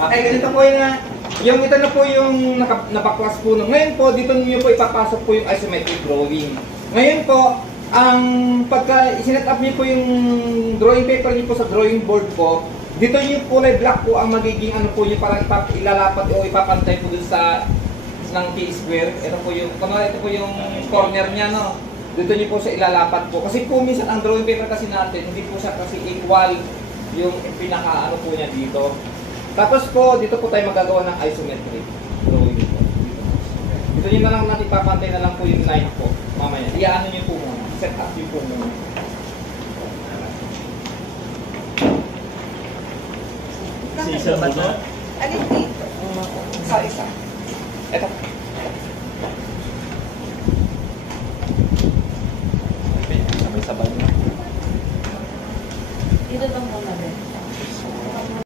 Okay, ganito po yung ito na po yung napaklas po. Ngayon po, dito niyo po ipapasok po yung isometric drawing. Ngayon po, ang pagka isinet up niyo po yung drawing paper niyo po sa drawing board po, dito niyo po kulay black po ang magiging ano po yung parang ilalapat o ipapantay po dun sa ng T-square. Ito po yung, ito po yung corner niya, no? Dito niyo po sa ilalapat po. Kasi po minsan ang drawing paper kasi natin, hindi po siya kasi equal yung pinaka ano po niya dito. Tapos po, dito po tayo magagawa ng isometric drawing po. Dito niyo na lang natin ipapantay na lang po yung line po. Mamaya, iyaano niyo po muna. Set up niyo po muna. Isa mo na? Alin dito? Isa-isa. Ito.